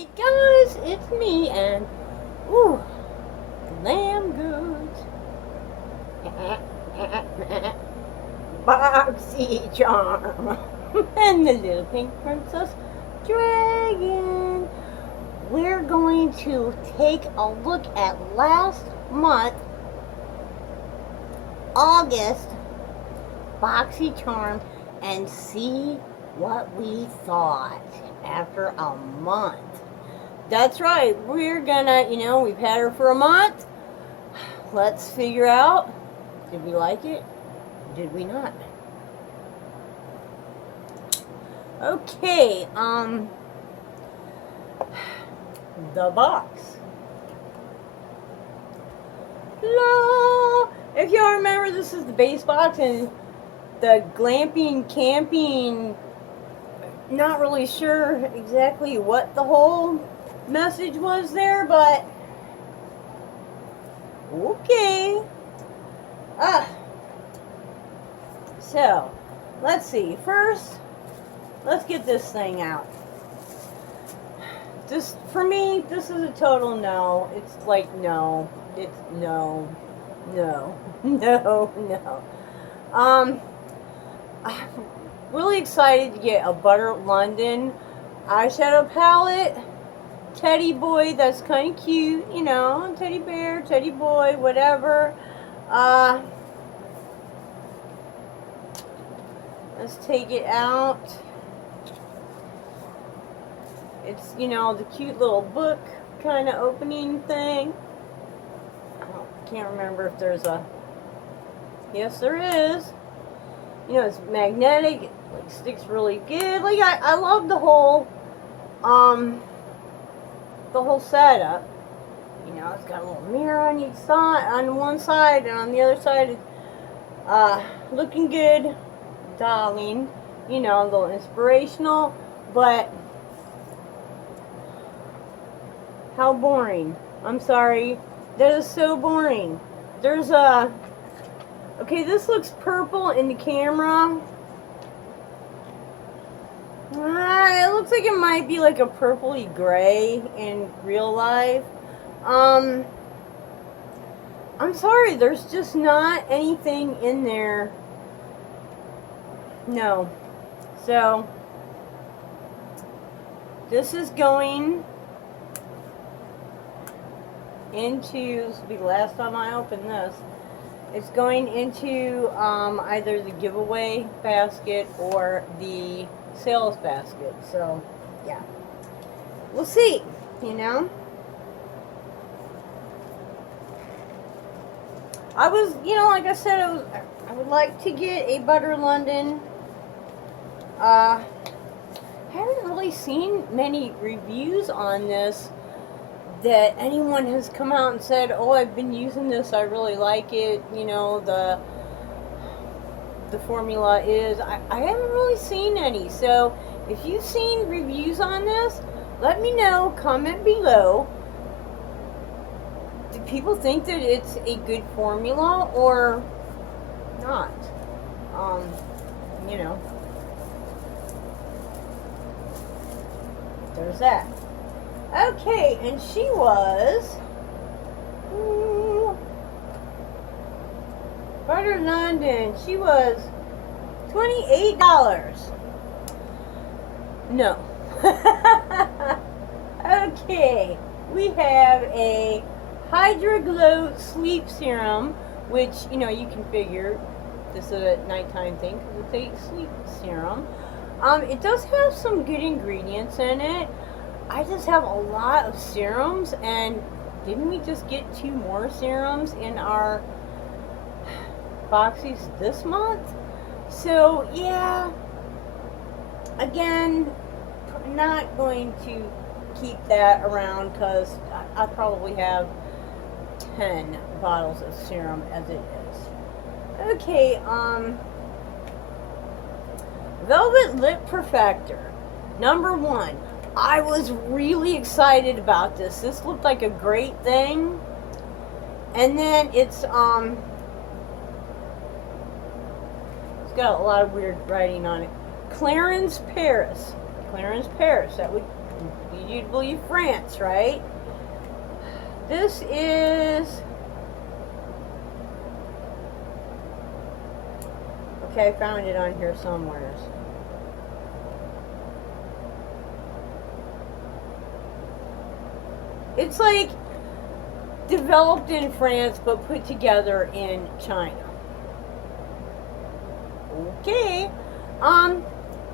Hey guys, it's me and ooh, Glam Goat, Boxy Charm, and the little pink princess dragon. We're going to take a look at last month, August, Boxy Charm, and see what we thought after a month. That's right. We're gonna, we've had her for a month. Let's figure out, did we like it? Did we not? Okay, the box. Hello! If y'all remember, this is the base box and the glamping, camping, not really sure exactly what the whole message was there, but okay. So let's see. First, let's get this thing out. Just for me, this is a total no. It's like no. It's no. No. No. No. I'm really excited to get a Butter London eyeshadow palette. Teddy boy, that's kind of cute, teddy bear, teddy boy, whatever. Let's take it out. It's, the cute little book kind of opening thing. Oh, can't remember if there's a, yes there is. It's magnetic, it like sticks really good. Like I love the whole setup. It's got a little mirror on each side, on one side, and on the other side it's looking good, darling. A little inspirational, but how boring. I'm sorry. That is so boring. There's a, okay, this looks purple in the camera. It looks like it might be like a purpley gray in real life. I'm sorry, there's just not anything in there. No. So, this is going into, this will be the last time I open this. It's going into either the giveaway basket or the sales basket. So, yeah. We'll see, I was, like I said, I would like to get a Butter London. Haven't really seen many reviews on this that anyone has come out and said, oh, I've been using this, I really like it, the formula is, I haven't really seen any. So if you've seen reviews on this, let me know, comment below. Do people think that it's a good formula or not? There's that. Okay, and she was Butter London. She was $28. No. Okay, we have a Hydra Glow Sleep Serum, which, you can figure this is a nighttime thing because it's a sleep serum. It does have some good ingredients in it. I just have a lot of serums, and didn't we just get 2 more serums in our Boxies this month? So, yeah, again, not going to keep that around because I probably have 10 bottles of serum as it is. Okay, Velvet Lip Perfector, number 1. I was really excited about this. This looked like a great thing. And then it's got a lot of weird writing on it. Clarence Paris. Clarence Paris. That would Lead you to believe France, right? This is... Okay, I found it on here somewhere. It's like developed in France but put together in China. Okay.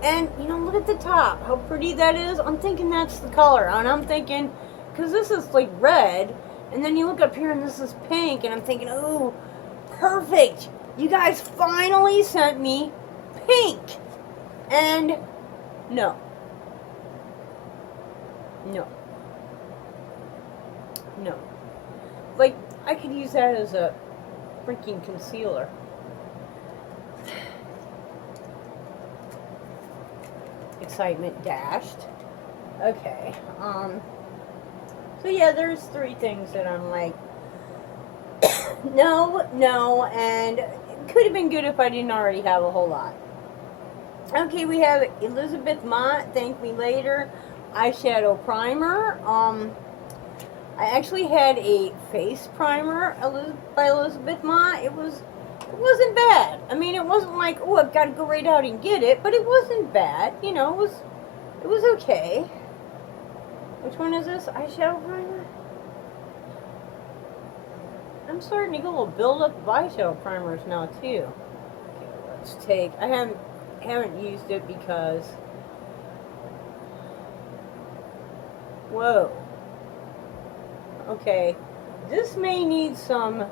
And you know, look at the top, how pretty that is. I'm thinking that's the color, and I'm thinking, because this is like red, and then you look up here and this is pink, and I'm thinking, oh, perfect. You guys finally sent me pink. And no. No. No. Like, I could use that as a freaking concealer. Excitement dashed. Okay. So yeah, there's 3 things that I'm like, no, and it could have been good if I didn't already have a whole lot. Okay, we have Elizabeth Mott, Thank Me Later eyeshadow primer. I actually had a face primer by Elizabeth Mott. It wasn't bad. I mean, it wasn't like, oh, I've got to go right out and get it, but it wasn't bad. You know, it was okay. Which one is this? Eyeshadow primer? I'm starting to get a little build-up of eyeshadow primers now, too. Okay, let's take... I haven't used it because... Whoa. Okay. This may need some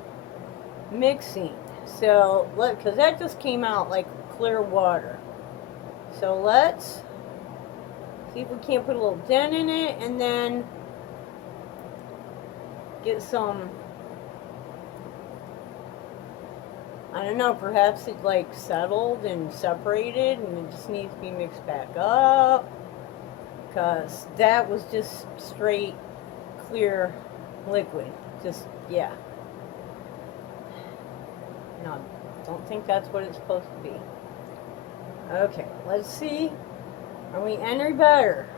mixing. So, because that just came out like clear water. So let's see if we can't put a little dent in it, and then get some, I don't know, perhaps it like settled and separated and it just needs to be mixed back up, because that was just straight clear liquid. Just, yeah. No, don't think that's what it's supposed to be. Okay, let's see. Are we any better?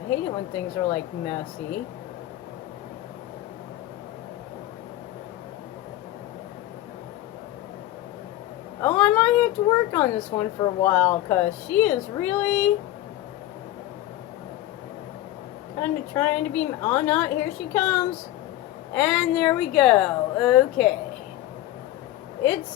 I hate it when things are like messy. Oh, I might have to work on this one for a while, because she is really kind of trying to be... Oh, no, here she comes. And there we go. Okay. It's,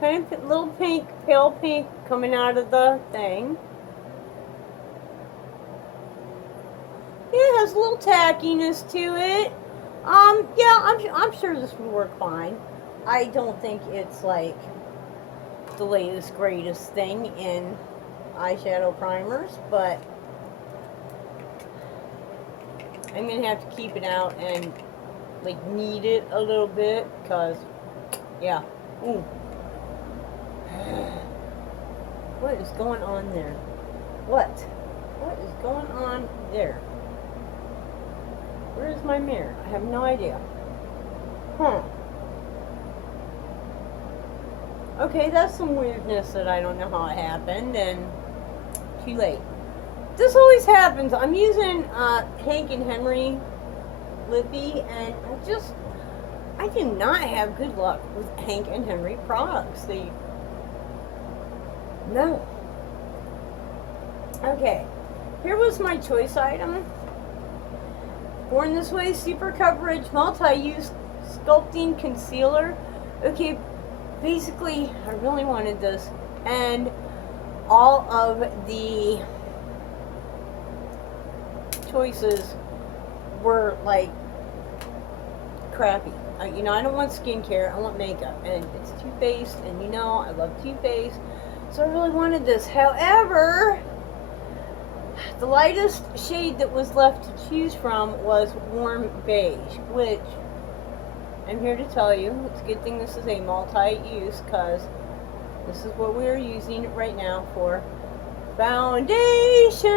kind of little pink, pale pink coming out of the thing. Yeah, it has a little tackiness to it. Yeah, I'm sure this would work fine. I don't think it's like the latest, greatest thing in eyeshadow primers, but I'm gonna have to keep it out and like knead it a little bit, because yeah. Ooh. What is going on there? What is going on there? Where is my mirror? I have no idea. Huh. Okay, that's some weirdness that I don't know how it happened, and too late. This always happens. I'm using Hank and Henry Lippy, and I do not have good luck with Hank and Henry products. No. Okay, here was my choice item. Born This Way Super Coverage Multi-Use Sculpting Concealer. Okay, basically, I really wanted this, and all of the choices were like crappy. You know, I don't want skincare, I want makeup, and it's Too Faced, and you know, I love Too Faced, so I really wanted this. However, the lightest shade that was left to choose from was Warm Beige, which I'm here to tell you, it's a good thing this is a multi-use, because this is what we're using right now for foundation,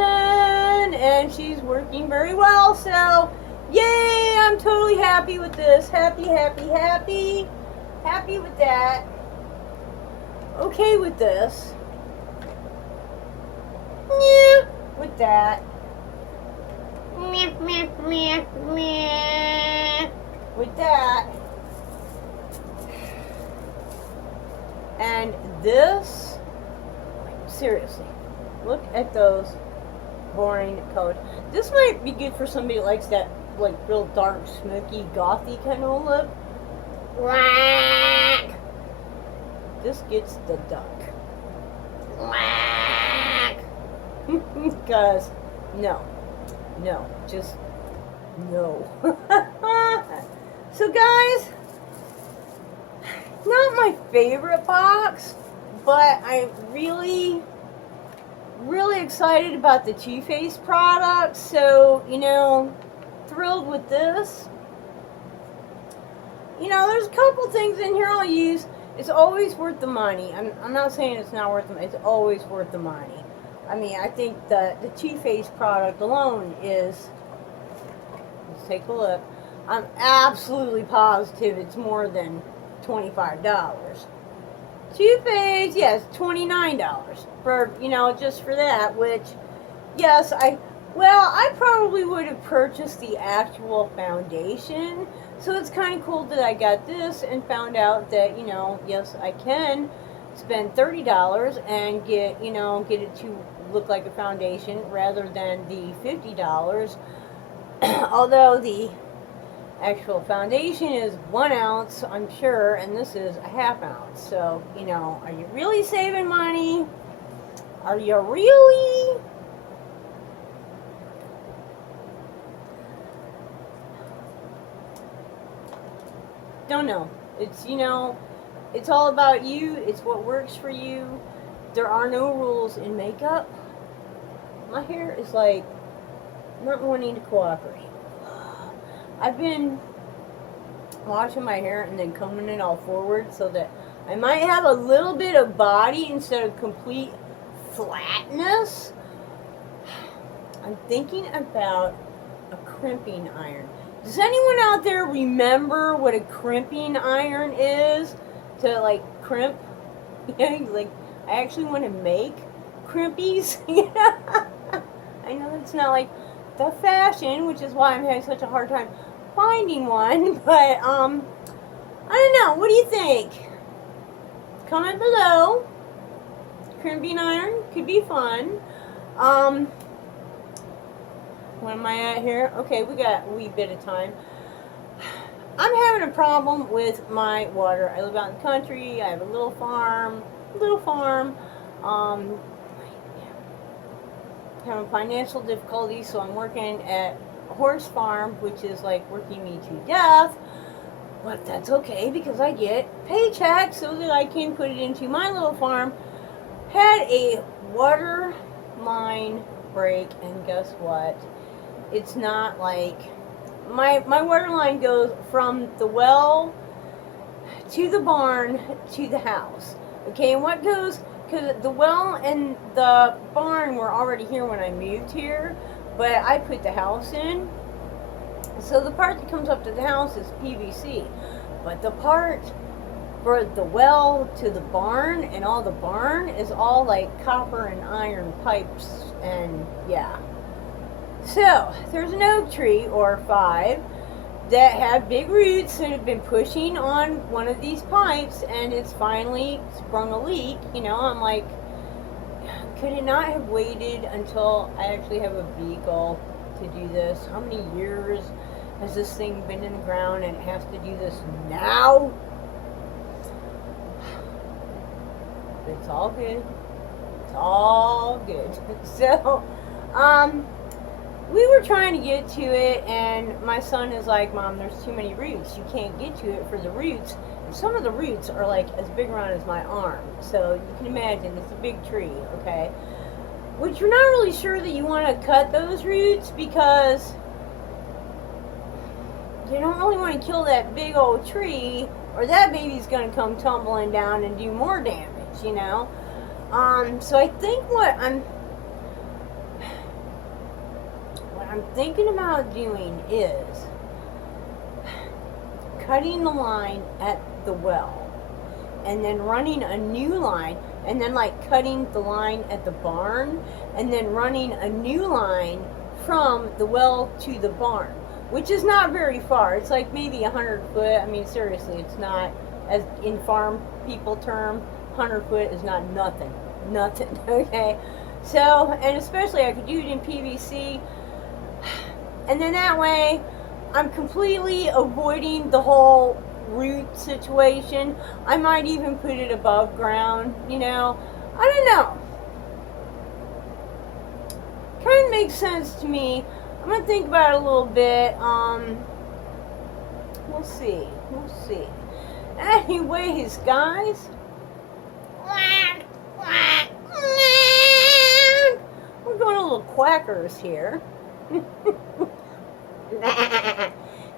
and she's working very well, so yay, I'm totally happy with this. Happy with that. okay with this. Yeah, with that. Meh, meh, meh, meh. With that. And this, seriously, look at those boring colors. This might be good for somebody that likes that, like, real dark, smoky, gothy kind of look. Whack! This gets the duck. Whack! Because, no, just no. So, guys, not my favorite box, but I'm really excited about the Too Faced products. So, thrilled with this. There's a couple things in here I'll use. It's always worth the money. I'm not saying it's not worth the money. It's always worth the money. I mean, I think the Too Faced product alone is, let's take a look. I'm absolutely positive it's more than $25. Too Faced, yes, $29 for, just for that, which, yes, I probably would have purchased the actual foundation. So it's kind of cool that I got this and found out that, yes, I can spend $30 and get it to look like a foundation rather than the $50. Although the actual foundation is 1 ounce, I'm sure, and this is a ½ ounce. So, are you really saving money? Are you really? Don't know. It's, it's all about you. It's what works for you. There are no rules in makeup. My hair is like not wanting to cooperate. I've been washing my hair and then combing it all forward so that I might have a little bit of body instead of complete flatness. I'm thinking about a crimping iron. Does anyone out there remember what a crimping iron is? To, like, crimp? Like, I actually want to make crimpies. I know it's not, like, the fashion, which is why I'm having such a hard time finding one. But, I don't know. What do you think? Comment below. Crimping iron could be fun. What am I at here? Okay, we got a wee bit of time. I'm having a problem with my water. I live out in the country. I have a little farm. Having financial difficulties, so I'm working at a horse farm, which is like working me to death. But that's okay because I get paychecks so that I can put it into my little farm. Had a water line break, and guess what? It's not like my water line goes from the well to the barn to the house. Okay, and what goes, because the well and the barn were already here when I moved here, but I put the house in. So the part that comes up to the house is PVC, but the part for the well to the barn and all the barn is all like copper and iron pipes, and yeah. So, there's an oak tree, or 5, that have big roots that have been pushing on one of these pipes, and it's finally sprung a leak. I'm like, could it not have waited until I actually have a vehicle to do this? How many years has this thing been in the ground and it has to do this now? It's all good. It's all good. So, we were trying to get to it, and my son is like, Mom, there's too many roots. You can't get to it for the roots. And some of the roots are like as big around as my arm. So you can imagine it's a big tree, okay? Which you're not really sure that you want to cut those roots because you don't really want to kill that big old tree, or that baby's going to come tumbling down and do more damage, So I think what I'm thinking about doing is cutting the line at the well and then running a new line, and then like cutting the line at the barn, and then running a new line from the well to the barn, which is not very far. It's like maybe 100 foot. I mean, seriously, it's not, as in farm people term, 100 foot is not nothing. Nothing, okay? So, and especially I could do it in PVC. And then that way, I'm completely avoiding the whole root situation. I might even put it above ground, you know. I don't know. Kind of makes sense to me. I'm going to think about it a little bit. We'll see. We'll see. Anyways, guys. We're going a little quackers here.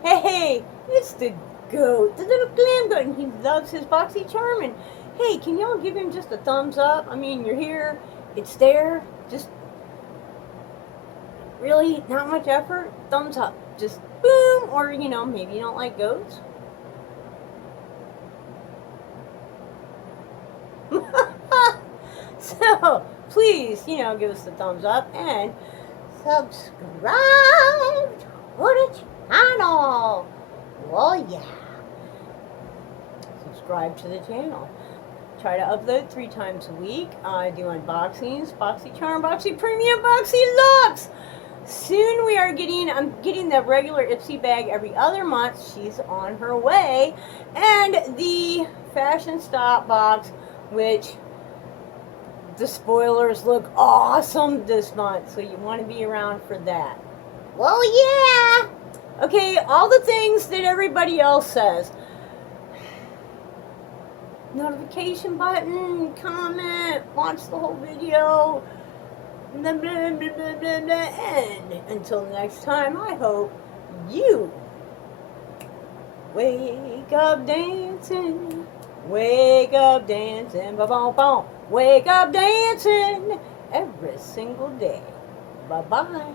Hey, it's the goat, the little Glam Goat, and he loves his Boxy Charmin. Hey, can y'all give him just a thumbs up? I mean, you're here, it's there, just really not much effort. Thumbs up, just boom. Or, you know, maybe you don't like goats. So please, you know, give us the thumbs up and subscribe to the channel. Oh yeah, subscribe to the channel. Try to upload 3 times a week. I do unboxings, Boxy Charm, Boxy Premium, Boxy Lux. Soon we are I'm getting the regular Ipsy bag every other month. She's on her way. And the Fashion Stop box, which the spoilers look awesome this month. So you want to be around for that. Well, yeah. Okay, all the things that everybody else says. Notification button, comment, watch the whole video, blah, blah, blah, blah, blah, blah. And until next time, I hope you wake up dancing, ba-bom-bom, wake up dancing every single day. Bye-bye.